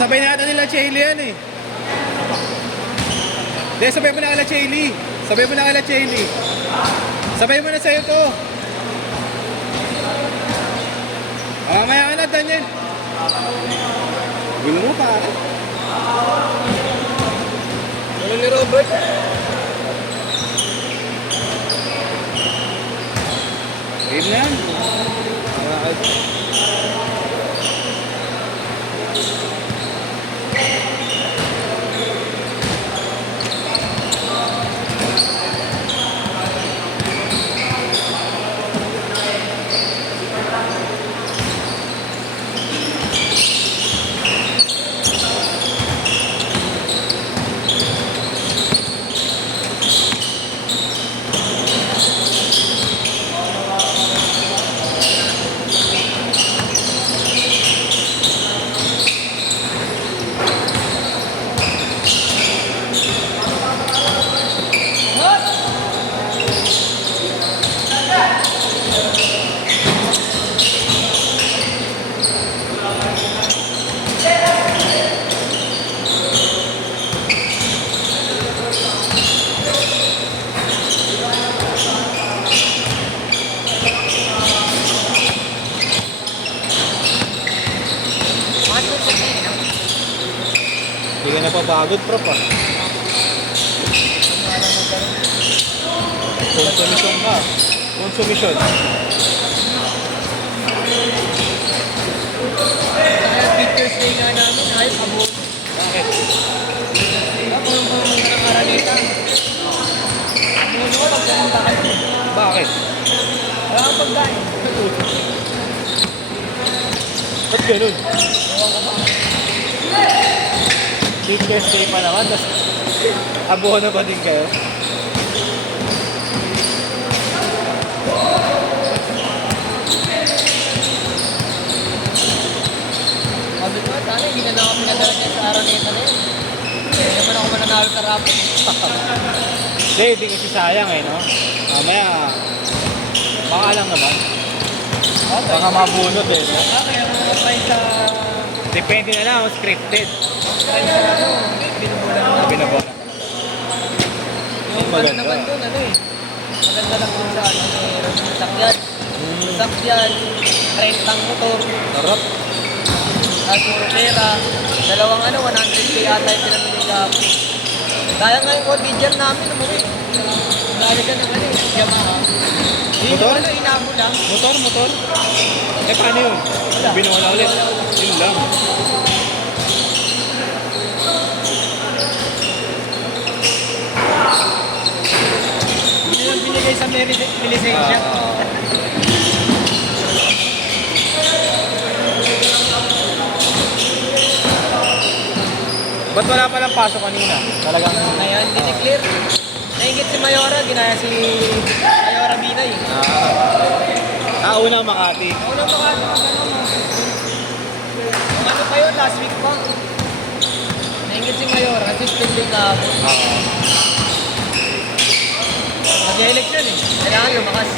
Sabay na ata nila Chaley yan eh. Hindi, sabay mo na kala Chaley. Sabay mo na kala Chaley. Sabay mo na sa'yo to. Mamaya ka na, Daniel. Gulo mo pare. Ano ni Robert? Game na yan. Hindi ka napapagod, prop ah. Consumption ka. Consumption. Pictures day nga namin, ay pabot. Bakit? Ako yung mga karanita. Muna ko, pagkakunta kayo. Bakit? Wala kang pagkain. Ba't ganun? Teacher's Day pa naman, tapos abuhan na ba din kayo? Sabi ko, sana hindi na ako pinadala niya sa Araneta na yun. Hindi naman ako mananalo sa rapid. Hindi, hindi kasi sayang eh, no? Mamaya, baka lang naman. Baka mabunod eh, no? Kaya mga try sa... Depende na lang, scripted. Try sa ano, binubulan na. Binabola. Yung ano Maganda. naman doon, ano eh. Maganda lang kung sa ano, sakyan. Sakyan, 30 motor. Sarap. At yung pera, dalawang ano, 100k ata yung pinamili ka. Kaya nga yung audition namin naman eh. Lalo ka naman eh, Yamaha. Hindi Motor? ano, inabo lang. Motor? Eh, paano yun? Binuwala ulit. Yun lang. Hindi yung binigay sa lisensya. Ba't wala palang pasok kanina? Talagang... Ngayon, dineclear. Naingit si Mayora, ginaya si Mayora Binay. Unang Makati. Wala makakagawa mo. Ano pa yun, last week pa. Naingit si Mayora, suspended na ako. Mag-election eh. Kailangan lumakas.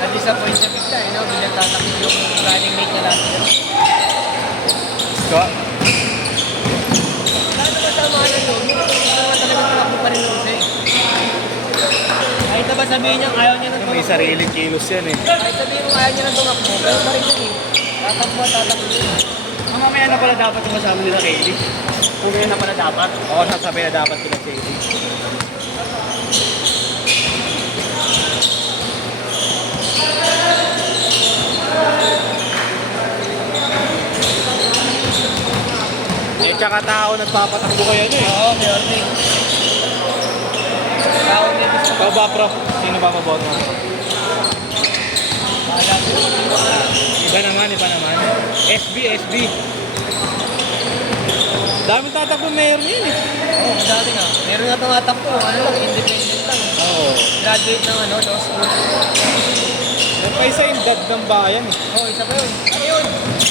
Na-disappoint siya bigla eh, no? Bilang tatakbo yung running mate niya last year. Ska? Lahat naman sa mga nandun, hindi naman talaga tumakbo pa rin Jose. Kahit na ba sabihin niya, ayaw niya nang May tumakbo. sariling kilos yan eh. Kahit sabihin mo ayaw niya nang tumakbo, pero pa rin yun eh. Tatakbo yun. Mamaya na pala dapat yung kasama nila Kaylee. Kung yun na pala dapat. Oo, sasabi na dapat nila Kaylee. Eh, tsaka tao nagpapatakbo kayo nyo eh. Oo, may orning. Tao may gusto. Ikaw ba, Prof? Sino ba maboto mo? Alam mo. Iba naman. SB. Daming tatakbo mayor niya eh. Oo, dati nga. Meron nga tumatakbo. Ano lang, independent lang. Oo. Graduate ng ano, law school. Nagpaisa yung dad ng bayan eh. Oo, isa pa yun. Ano yun?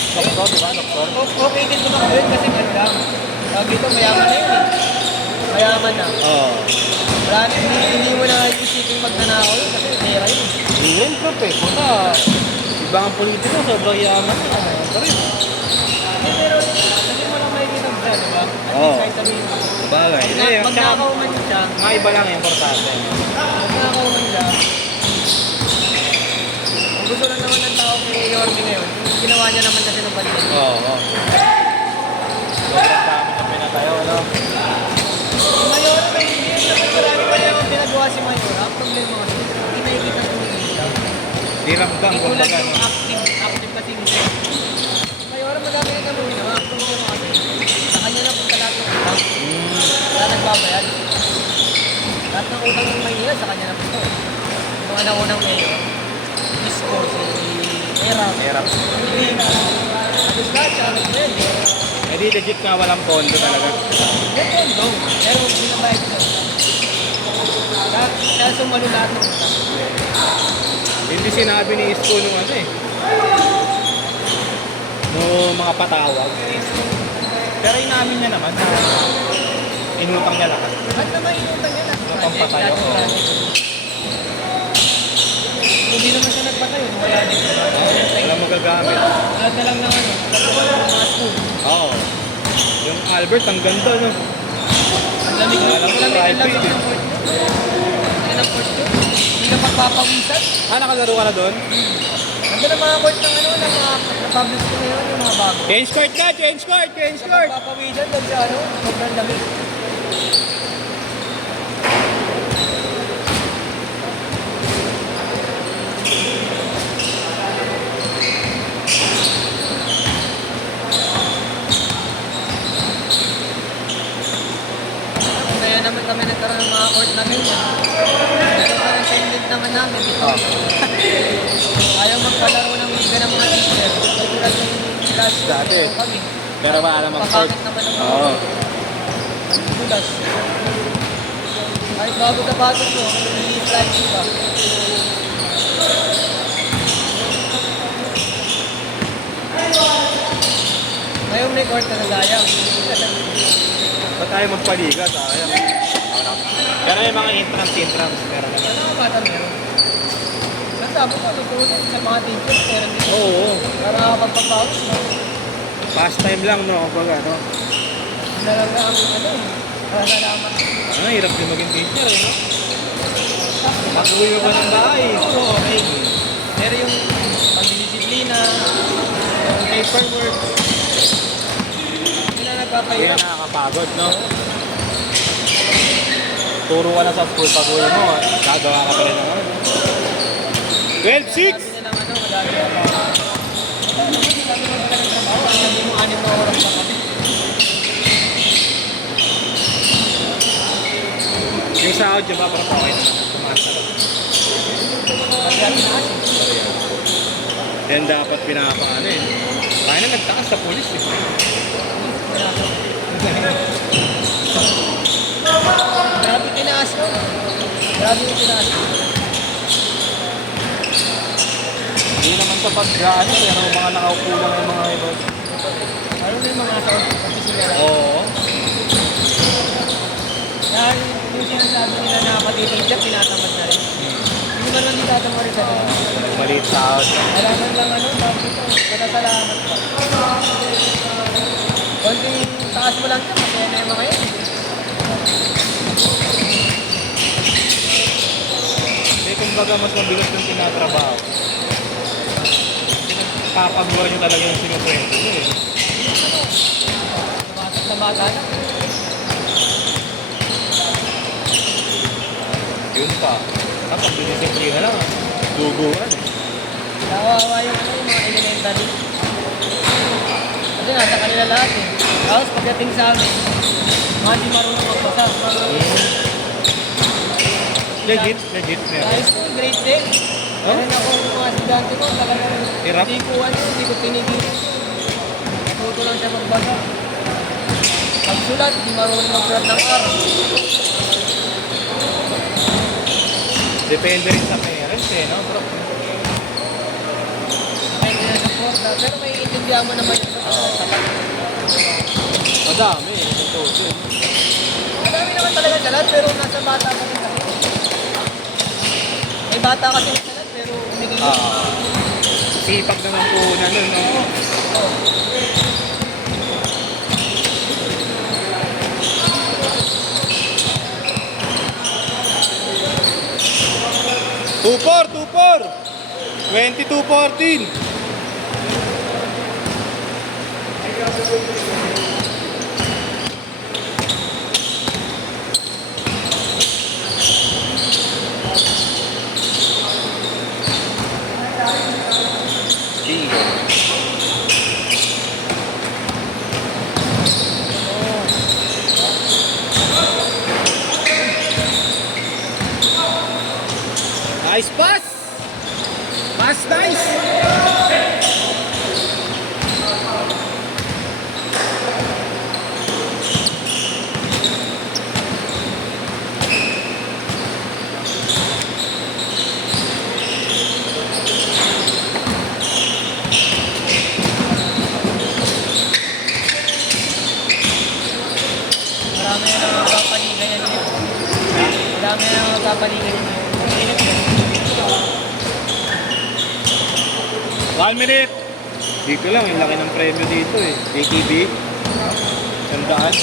Doktor, di ba? Doktor? Okay din tumakbo yun kasi ano lang. Tawag dito, mayaman na yun eh. Mayaman na. Oo. Wala, hindi mo na isipin magnanakaw yun kasi pera yun. Hindi rin, prof eh. Kuna, ibang ang politiko, sobrang yaman. Ito rin. Pero, kasi mo lang makikita mo siya, di ba? At Oo. least kahit sabihin mo. Bagay. Eh, Magnakaw man siya, mga iba lang yung importante. magnakaw man siya. Ang gusto lang naman ng tao kay Yorme ngayon, ginawa niya naman kasi ng bansa. Oo. Sobrang dami na pinatayo, no? Mayor, marami pa niya yung pinagawa si Mayor. Ang problema kasi, hindi nakikita ng media. Di ramdam, Hindi tulad kumbaga, yung no? active kasi nito. Mayor, madami na gawin naman. Ang problema kasi, sa kanya na punta lahat ng utang. Wala nagbabayad. Lahat ng utang ng Maynila, sa kanya na punta. Yung mga naunang Mayor, Isko, si Erap, Hirap. Lina, Agus lahat, siya nag-ready. Eh di legit nga walang pondo talaga. Yan pondo, pero binabayad ko. Lahat, kaya sumalo lahat ng utang. Hindi sinabi ni Isko nung ano eh. Nung mga patawag. Pero inamin niya naman na inutang niya lahat. Ba't naman inutang niya lahat? Utang patayo, oo. Hindi naman siya nagpatayo, wala din. Wala magagamit. Lahat na lang ng ano, wala ng mga school. Oo. Yung Albert, ang ganda, no? Ang lamig ng Alam mo, ang lamig private ng eh. court nyo. Ang ng court nyo. Hindi ka pagpapawisan. Nakalaro ka na doon? Ang ng mga court ng ano, ng mga public school ngayon, yung mga bago. Change court ka! Change court! Change court! Pagpapawisan doon sa ano, sobrang lamig. Kaya naman kami nagkaroon ng mga court na ganyan. Nagkaroon ng attendant naman namin dito. Ayaw magpalaro ng ganang mga teacher. Tulad ng last Dati. kami. Pero ba alam ang court? Papakit naman ang mga Oo. tulas. Kahit bago sapatos mo, hindi plastic pa. Ngayon may court na nagayang. Ba't tayo magpaliga? Sayang. Pero yung mga entrance, meron naman. Ano mga bata meron? Ang sabi ko, tutulong sa mga teachers, meron din. Oo. Para makapagpapawis, no? Pastime lang, no? Kumbaga, no? Ano lang na kami, ano eh. Para salamat. Ano, hirap din maging teacher, eh, no? Pag-uwi mo pa ng bahay. Oo, okay. Pero yung pagdidisiplina, yung paperwork, hindi na Kaya nagpapahirap. nakakapagod, no? Turo ka na sa school pag-uwi mo, gagawa ka pa rin naman. 12-6! Sabi niya naman, ano, madami ka pa. Sabi mo pala ng trabaho, ang sabi mo 6 na oras na kami. Yung sahod yun ba, parang okay naman. Tumasarap. Kasi atin na kasi. Yan dapat pinapaano eh. Kaya na nagtakas sa pulis eh. Grabe tinaas ko. Grabe yung tinaas ko. Hindi naman sa pag-ano, pero mga nakaupo lang yung mga iba. Ano na yung mga nasa opisina? Oo. Dahil yung sinasabi nila na pati teacher, tinatamad na rin. Hindi man lang tinatamad rin sa doon. Maliit sahod. Alaman lang ano, sabi ko, matasalamat pa. Konting taas mo lang siya, masaya na yung mga yun. Hindi, kumbaga mas mabigat yung tinatrabaho. Papagawa nyo talaga yung sinukwento nyo eh. Tumatak na bata na. Yun pa. Tapos dinisiplina lang. Duguan. Nawawa yung ano, yung mga elementary. Kasi nasa kanila lahat eh. Tapos pagdating sa amin, mga di marunong magbasa. Legit Sa meron. high school, grade 10. Meron ako yung mga estudyante ko, talagang Hirap? hindi ko pinigil. Natuto lang siya magbasa. Pagsulat, di marunong magsulat ng araw. Depende rin sa parents eh, no bro? Kaya nila sa porta. Pero may intindihan mo naman yun. Sapat. Madami eh, natuto eh. Madami naman talaga sa lahat, pero nasa bata pa rin bata kasi ng salat, pero umigil. Sipag naman po na nun, no? Two-four, 22-14. Nice pass! Pass nice! Marami na magpapaligan yan. Marami na magpapaligan yan. 1 minute! Dito lang, yung laki ng premyo dito eh. ATV. Sandaan.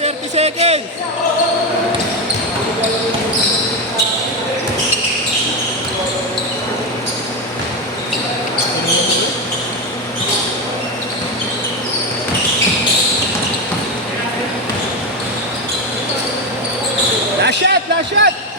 Thirty seconds! Last shot!